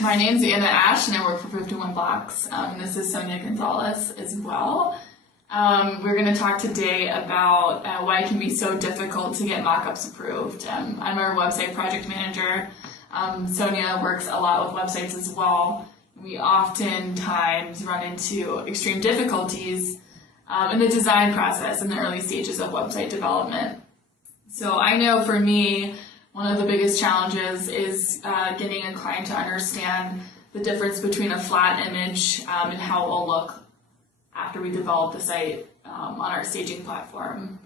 My name's Anna Ash, and I work for 51 Blocks. And this is Sonia Gonzalez as well. We're going to talk today about why it can be so difficult to get mock-ups approved. I'm our website project manager. Sonia works a lot with websites as well. We oftentimes run into extreme difficulties in the design process in the early stages of website development. So I know for me, one of the biggest challenges is getting a client to understand the difference between a flat image and how it will look after we develop the site on our staging platform.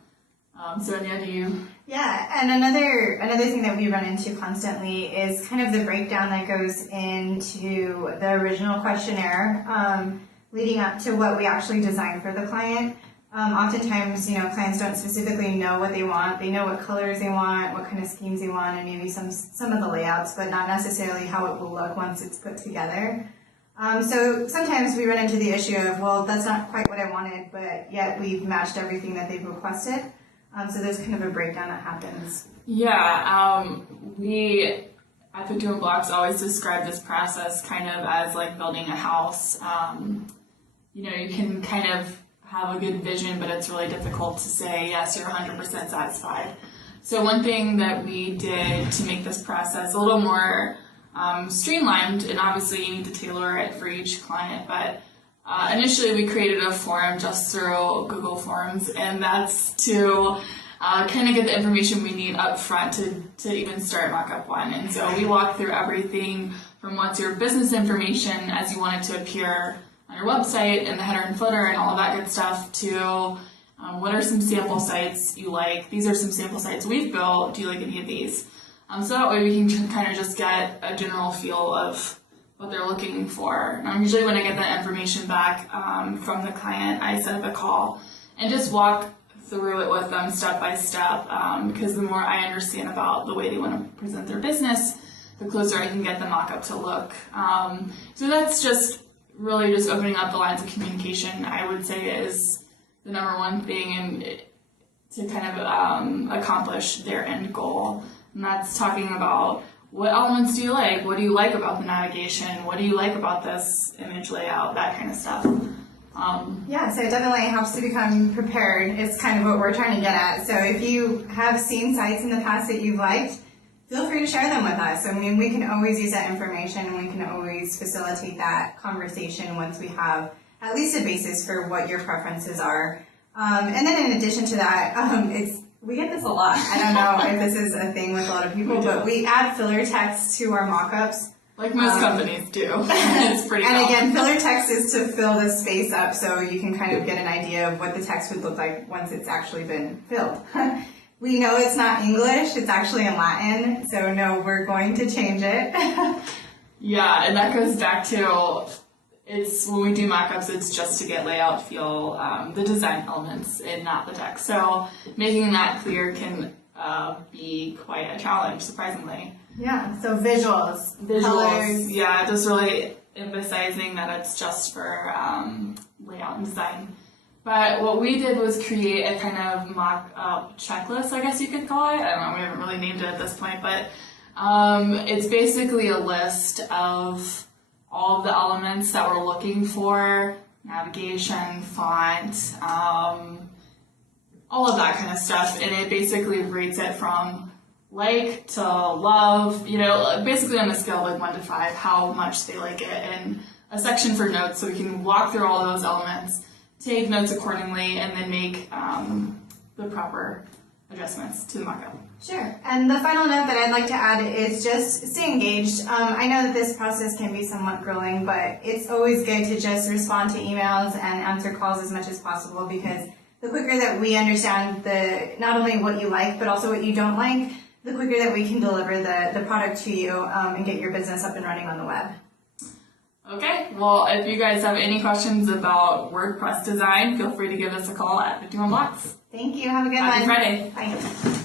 Sonia, do you? Yeah, and another thing that we run into constantly is kind of the breakdown that goes into the original questionnaire leading up to what we actually design for the client. Oftentimes, clients don't specifically know what they want. They know what colors they want, what kind of schemes they want, and maybe some of the layouts, but not necessarily how it will look once it's put together. So sometimes we run into the issue of, well, that's not quite what I wanted, but yet we've matched everything that they've requested. So there's kind of a breakdown that happens. Yeah, we at 51 Blocks always describe this process kind of as like building a house. You can kind of have a good vision, but it's really difficult to say, yes, you're 100% satisfied. So one thing that we did to make this process a little more streamlined, and obviously you need to tailor it for each client, but initially we created a form just through Google Forms, and that's to kind of get the information we need up front to even start Mockup 1. And so we walk through everything from what's your business information as you want it to appear on your website and the header and footer and all of that good stuff to what are some sample sites you like. These are some sample sites we've built. Do you like any of these? So that way we can kind of just get a general feel of what they're looking for. Usually when I get that information back from the client, I set up a call and just walk through it with them step by step because the more I understand about the way they want to present their business, the closer I can get the mock-up to look. So that's just really just opening up the lines of communication, I would say, is the number one thing and to kind of accomplish their end goal. And that's talking about what elements do you like? What do you like about the navigation? What do you like about this image layout? That kind of stuff. Yeah, so it definitely helps to become prepared is kind of what we're trying to get at. So if you have seen sites in the past that you've liked, feel free to share them with us. I mean, we can always use that information and we can always facilitate that conversation once we have at least a basis for what your preferences are. And then in addition to that, we get this a lot. I don't know if this is a thing with a lot of people, but we add filler text to our mockups. Like most companies do. It's pretty And common. again, filler text is to fill the space up so you can kind of get an idea of what the text would look like once it's actually been filled. We know it's not English, it's actually in Latin, so no, we're going to change it. Yeah, and that goes back to, it's when we do mockups, it's just to get layout, feel, the design elements and not the text. So making that clear can be quite a challenge, surprisingly. Yeah, so visuals, colors. Yeah, just really emphasizing that it's just for layout and design. But what we did was create a kind of mock-up checklist, I guess you could call it. I don't know, we haven't really named it at this point, but it's basically a list of all of the elements that we're looking for, navigation, font, all of that kind of stuff, and it basically rates it from like to love, basically on a scale of like 1 to 5, how much they like it, and a section for notes so we can walk through all of those elements, take notes accordingly, and then make the proper adjustments to the mockup. Sure. And the final note that I'd like to add is just stay engaged. I know that this process can be somewhat grueling, but it's always good to just respond to emails and answer calls as much as possible because the quicker that we understand not only what you like, but also what you don't like, the quicker that we can deliver the product to you and get your business up and running on the web. Okay, well, if you guys have any questions about WordPress design, feel free to give us a call at 51 Blocks. Thank you. Have a good one. Happy Friday. Bye.